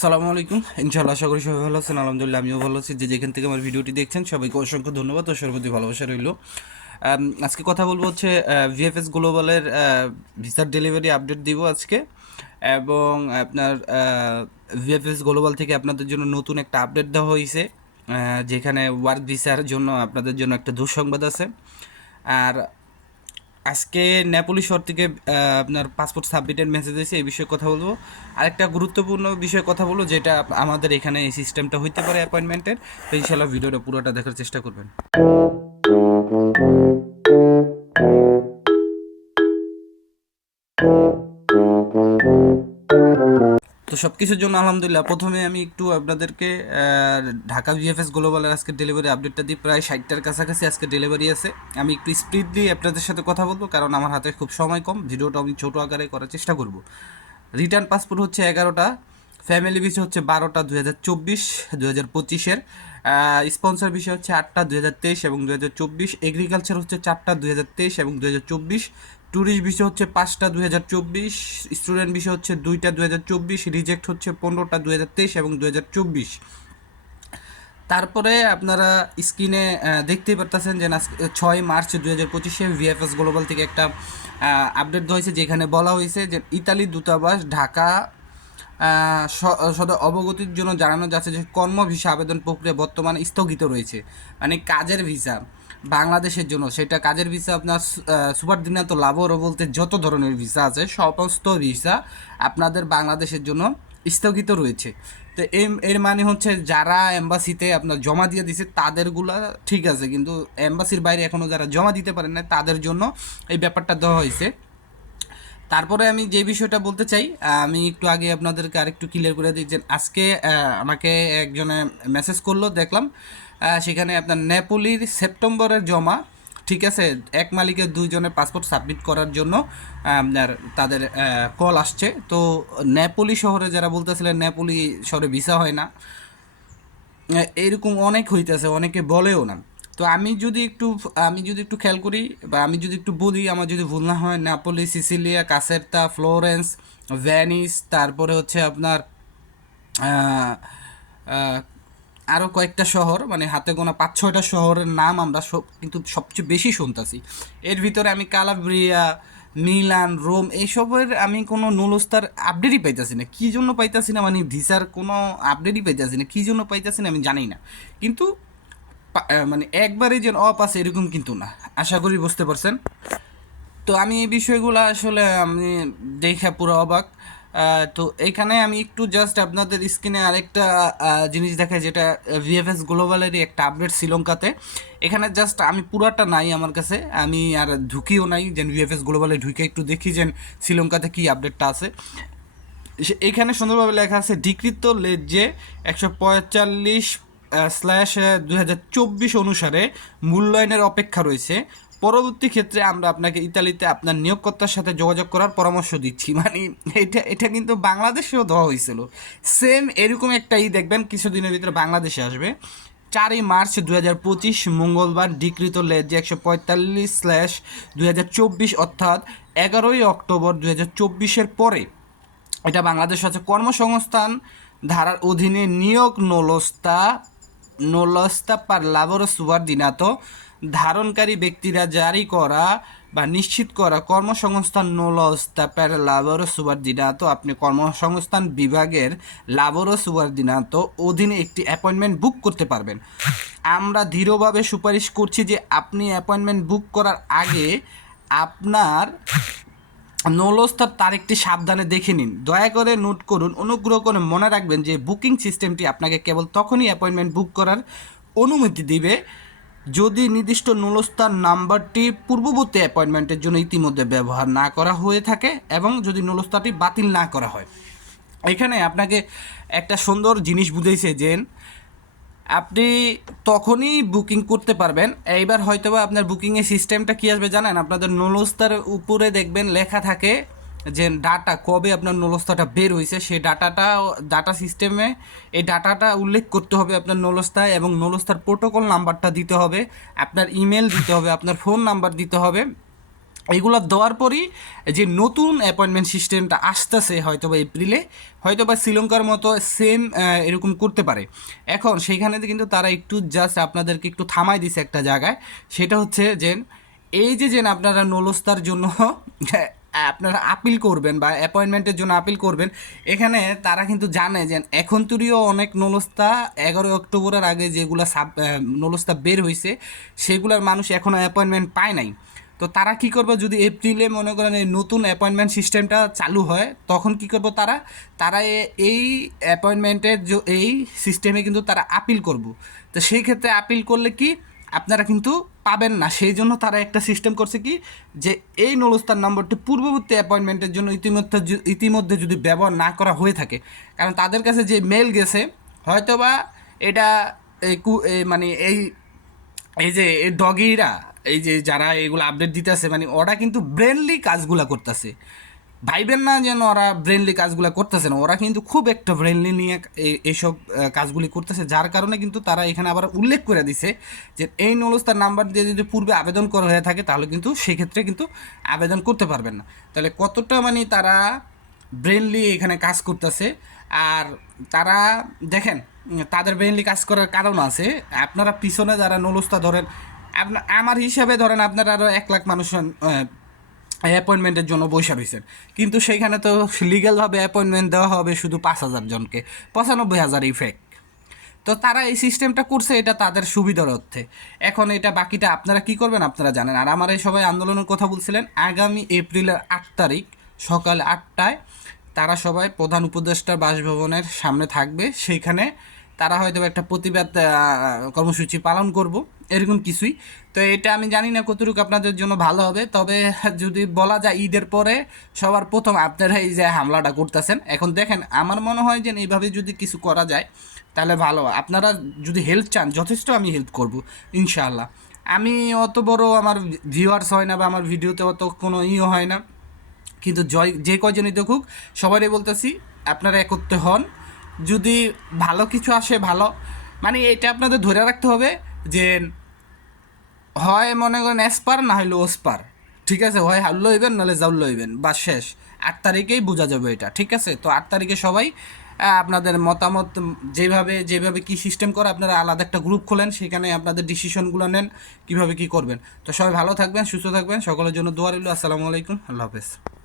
সালামু আলাইকুম। ইনশাল্লাহ আশা করি সবাই ভালো আছেন। আলহামদুলিল্লাহ আমিও ভালো আছি। যে যেখান থেকে আমার ভিডিওটি দেখছেন, সবাইকে অসংখ্য ধন্যবাদ ও সর্বতি ভালোবাসা রইল। আজকে কথা বলব হচ্ছে ভিএফএস গ্লোবালের ভিসার ডেলিভারি আপডেট দিব আজকে। এবং আপনার ভিএফএস গ্লোবাল থেকে আপনাদের জন্য নতুন একটা আপডেট দেওয়া হয়েছে যেখানে ওয়ার্ক ভিসার জন্য আপনাদের জন্য একটা দুঃসংবাদ আছে। আর আজকে নেপোলি শহর থেকে আপনার পাসপোর্ট সাবমিটের মেসেজ এসে এই বিষয়ে কথা বলব। আরেকটা গুরুত্বপূর্ণ বিষয়ে কথা বলব, যেটা আমাদের এখানে এই সিস্টেমটা হইতে পারে অ্যাপয়েন্টমেন্টের তো ইনশাল্লাহ ভিডিওটা পুরোটা দেখার চেষ্টা করবেন। তো সব কিছুর জন্য আলহামদুলিল্লাহ। প্রথমে আমি একটু আপনাদেরকে ঢাকা ভিএফএস গ্লোবালের আজকে ডেলিভারি আপডেটটা দিই। প্রায় ষাটটার কাছাকাছি আজকে ডেলিভারি আছে। আমি একটু স্পিড দিয়ে আপনাদের সাথে কথা বলব, কারণ আমার হাতে খুব সময় কম। ভিডিওটা আমি ছোটো আকারে করার চেষ্টা করব। রিটার্ন পাসপোর্ট হচ্ছে এগারোটা ফ্যামিলি বিষয় হচ্ছে বারোটা দু হাজার চব্বিশ দু হাজার পঁচিশের স্পন্সর বিষয় হচ্ছে আটটা দু হাজার তেইশ এবং দু হাজার চব্বিশ। এগ্রিকালচার হচ্ছে চারটা দু হাজার তেইশ এবং দু হাজার চব্বিশ। ট্যুরিস্ট বিষয় হচ্ছে পাঁচটা দু হাজার চব্বিশ, স্টুডেন্ট বিষয় হচ্ছে দুইটা দু হাজার চব্বিশ, রিজেক্ট হচ্ছে পনেরোটা দু হাজার তেইশ এবং দু হাজার চব্বিশ। তারপরে আপনারা স্ক্রিনে দেখতেই পারতেছেন যে আজকে ছয় মার্চ দুই হাজার পঁচিশে ভিএফএস গ্লোবাল থেকে একটা আপডেট দেওয়া হয়েছে, যেখানে বলা হয়েছে যে ইতালি দূতাবাস, ঢাকা সদা অবগতির জন্য জানানো যাচ্ছে যে কর্ম ভিসা আবেদন প্রক্রিয়া বর্তমানে স্থগিত রয়েছে মানে কাজের ভিসা। বাংলাদেশের জন্য। সেটা কাজের ভিসা আপনার সুপার দিনাত লাভরও বলতে যত ধরনের ভিসা আছে, সমস্ত ভিসা আপনাদের বাংলাদেশের জন্য স্থগিত রয়েছে। তো এর মানে হচ্ছে যারা এম্বাসিতে আপনার জমা দিয়ে দিছে, তাদেরগুলা ঠিক আছে, কিন্তু এম্বাসির বাইরে এখনও যারা জমা দিতে পারেন না তাদের জন্য এই ব্যাপারটা দেওয়া হয়েছে। তারপরে আমি যে বিষয়টা বলতে চাই, আমি একটু আগে আপনাদেরকে আরেকটু ক্লিয়ার করে দিই যে আজকে আমাকে একজনে মেসেজ করল, দেখলাম সেখানে আপনার নেপোলির সেপ্টেম্বরের জমা, ঠিক আছে? এক মালিকের দুইজনের পাসপোর্ট সাবমিট করার জন্য আপনার তাদের কল আসছে। তো নেপোলি শহরে যারা বলতেছিলেন, নেপোলি শহরে ভিসা হয় না এরকম অনেক হইতেছে, অনেকে বলেও না। তো আমি যদি একটু, আমি যদি একটু খেয়াল করি, বা আমি যদি একটু বলি, আমার যদি ভুল না হয়, Napoli, Sicilia Caserta Florence Venice তারপরে হচ্ছে আপনার আরও কয়েকটা শহর মানে হাতে গোনা পাঁচ, ছয়টা শহরের নাম আমরা সব, কিন্তু সবচেয়ে বেশি শুনতাছি। এর ভিতরে আমি কালাব্রিয়া, মিলান, রোম, এইসবের আমি কোনো নুলস্তার আপডেটই পাইতাছি না। কী জন্য পাইতাছি না? মানে ভিসার কোনো আপডেটই পাইতাছি না। কী জন্য পাইতাছি না আমি জানি না। কিন্তু মানে একবারে যে অপ আছে এরকম কিন্তু না। আশা করি বুঝতে পারছেন। তো আমি এই বিষয়গুলো আসলে আমি দেখে পুরো অবাক। তো এখানে আমি একটু জাস্ট আপনাদের স্ক্রিনে আরেকটা জিনিস দেখাই, যেটা ভিএফএস গ্লোবালেরই একটা আপডেট শ্রীলঙ্কাতে। এখানে জাস্ট আমি পুরাটা নাই আমার কাছে, আমি আর ঢুকিও নাই যে ভিএফএস গ্লোবালে ঢুকে একটু দেখি যে শ্রীলঙ্কাতে কী আপডেটটা আছে। এখানে সুন্দরভাবে লেখা আছে, ডিকৃত লেজে একশো পঁয়তাল্লিশ স্ল্যাশ দু হাজার চব্বিশ অনুসারে মূল্যায়নের অপেক্ষা রয়েছে। পরবর্তী ক্ষেত্রে আমরা আপনাকে ইতালিতে আপনার নিয়োগকর্তার সাথে যোগাযোগ করার পরামর্শ দিচ্ছি। মানে এটা এটা কিন্তু বাংলাদেশেও দেওয়া হয়েছিল। সেম এরকম একটা ই দেখবেন, কিছুদিনের ভিতরে বাংলাদেশে আসবে। চারই মার্চ দু হাজার পঁচিশ, মঙ্গলবার ডিকৃত লেজ একশো পঁয়তাল্লিশ স্ল্যাশ দুই হাজার চব্বিশ, অর্থাৎ এগারোই অক্টোবর দু হাজার পরে। এটা বাংলাদেশ হচ্ছে কর্মসংস্থান ধারার অধীনে নিয়োগ নলস্তা নলস্তা পার লাবর সুবারদিনাত ধারণকারী ব্যক্তিরা জারি করা বা নিশ্চিত করা কর্মসংস্থান নলস্তা পার লাবর সুবারদিনাত। আপনি কর্মসংস্থান বিভাগের লাবর সুবারদিনাত অধীনে একটি অ্যাপয়েন্টমেন্ট বুক করতে পারবেন। আমরা দৃঢ়ভাবে সুপারিশ করছি যে আপনি অ্যাপয়েন্টমেন্ট বুক করার আগে আপনার নলস্তার তারিখটি সাবধানে দেখে নিন। দয়া করে নোট করুন, অনুগ্রহ করে মনে রাখবেন যে বুকিং সিস্টেমটি আপনাকে কেবল তখনই অ্যাপয়েন্টমেন্ট বুক করার অনুমতি দিবে যদি নির্দিষ্ট নলস্তার নাম্বারটি পূর্ববর্তী অ্যাপয়েন্টমেন্টের জন্য ইতিমধ্যে ব্যবহার না করা হয়ে থাকে এবং যদি নলস্তারটি বাতিল না করা হয়। এখানে আপনাকে একটা সুন্দর জিনিস বুঝাইছে যে আপনি তখনই বুকিং করতে পারবেন। এইবার হয়তোবা আপনার বুকিংয়ের সিস্টেমটা কী আসবে জানেন? আপনাদের নলস্তার উপরে দেখবেন লেখা থাকে যে ডাটা কবে আপনার নলস্তাটা বের হয়েছে সেই ডাটাটা, ডাটা সিস্টেমে এই ডাটাটা উল্লেখ করতে হবে আপনার নলস্তায় এবং নলস্তার প্রোটোকল নাম্বারটা দিতে হবে, আপনার ইমেল দিতে হবে, আপনার ফোন নাম্বার দিতে হবে। এইগুলো দেওয়ার পরই যে নতুন অ্যাপয়েন্টমেন্ট সিস্টেমটা আসতেছে হয়তো বা এপ্রিলে হয়তো বা শ্রীলঙ্কার মতো সেম এরকম করতে পারে। এখন সেইখানে কিন্তু তারা একটু জাস্ট আপনাদেরকে একটু থামাই দিছে একটা জায়গায়, সেটা হচ্ছে যে এই যে যে আপনারা নলস্তার জন্য আপনারা আপিল করবেন বা অ্যাপয়েন্টমেন্টের জন্য আপিল করবেন। এখানে তারা কিন্তু জানে যে এখন তুরিও অনেক নলস্তা, এগারোই অক্টোবরের আগে যেগুলো সাব নলস্তা বের হয়েছে সেগুলোর মানুষ এখনও অ্যাপয়েন্টমেন্ট পায় নাই। তো তারা কি করবে, যদি এপ্রিলে মনে করেন এই নতুন অ্যাপয়েন্টমেন্ট সিস্টেমটা চালু হয়, তখন কি করব তারা? তারা এই অ্যাপয়েন্টমেন্টের এই সিস্টেমে কিন্তু তারা আপিল করব। তো সেই ক্ষেত্রে আপিল করলে কি? আপনারা কিন্তু পাবেন না। সেই জন্য তারা একটা সিস্টেম করছে কি? যে এই নলস্তার নম্বরটি পূর্ববর্তী অ্যাপয়েন্টমেন্টের জন্য ইতিমধ্যে ইতিমধ্যে যদি ব্যবহার না করা হয়ে থাকে, কারণ তাদের কাছে যে মেল গেছে, হয়তোবা এটা এই মানে এই এই যে এই ডগিরা এই যে যারা এগুলো আপডেট দিতেছে মানে ওরা কিন্তু ব্রেনলি কাজগুলো করতেছে। ভাইবেন না যেন ওরা ব্রেনলি কাজগুলো করতেছে না। ওরা কিন্তু খুব একটা ব্রেনলি নিয়ে এই- এইসব কাজগুলি করতেছে, যার কারণে কিন্তু তারা এখানে আবার উল্লেখ করে দিছে যে এই নলস্তার নাম্বার দিয়ে যদি পূর্বে আবেদন করা হয়ে থাকে, তাহলে কিন্তু সেক্ষেত্রে কিন্তু আবেদন করতে পারবেন না। তাহলে কতটা মানে তারা ব্রেনলি এখানে কাজ করতেছে, আর তারা দেখেন, তাদের ব্রেনলি কাজ করার কারণ আছে। আপনারা পিছনে যারা নলস্তা ধরেন আপনার আমার হিসাবে ধরেন আপনারা আরও এক লাখ মানুষ অ্যাপয়েন্টমেন্টের জন্য বসে রয়েছেন। কিন্তু সেইখানে তো লিগ্যালভাবে অ্যাপয়েন্টমেন্ট দেওয়া হবে শুধু পাঁচ হাজার জনকে। পঁচানব্বই হাজার ইফেক্ট তো তারা এই সিস্টেমটা করছে, এটা তাদের সুবিধার অর্থে। এখন এটা বাকিটা আপনারা কি করবেন আপনারা জানেন। আর আমার এই সবাই আন্দোলনের কথা বলছিলেন, আগামী এপ্রিলের আট তারিখ সকাল আটটায় তারা সবাই প্রধান উপদেষ্টার বাসভবনের সামনে থাকবে। সেইখানে তারা হয়তো একটা প্রতিবাদ কর্মসূচি পালন করব, এরকম কিছুই। তো এটা আমি জানি না কতটুকু আপনাদের জন্য ভালো হবে, তবে যদি বলা যায় ঈদের পরে সবার প্রথম আপনারা এই যে হামলাটা করতেছেন, এখন দেখেন আমার মনে হয় যে এইভাবে যদি কিছু করা যায়, তাহলে ভালো। আপনারা যদি হেল্প চান, যথেষ্ট আমি হেল্প করব, ইনশাআল্লাহ। আমি অত বড় আমার ভিউয়ার্স হয় না বা আমার ভিডিওতে অত কোনো ইয়ে হয় না। কিন্তু জয়, যে কয়জনই দেখুক সবারই বলতেছি, আপনারা একত্রে হন যদি ভালো কিছু আসে, ভালো। মানে এটা আপনাদের ধরে রাখতে হবে যে হয় মনে করেন এসপার না হইলে ওসপার ঠিক আছে? হয় হাউল লইবেন, নাহলে জাউল লইবেন। বা শেষ। আট তারিখেই বোঝা যাবে এটা। ঠিক আছে? তো আট তারিখে সবাই আপনাদের মতামত যেভাবে যেভাবে কি সিস্টেম করে আপনারা আলাদা একটা গ্রুপ খোলেন, সেখানে আপনাদের ডিসিশনগুলো নেন, কীভাবে কি করবেন। তো সবাই ভালো থাকবেন, সুস্থ থাকবেন। সকলের জন্য দোয়া রইল। আসসালামু আলাইকুম। আল্লাহ হাফেজ।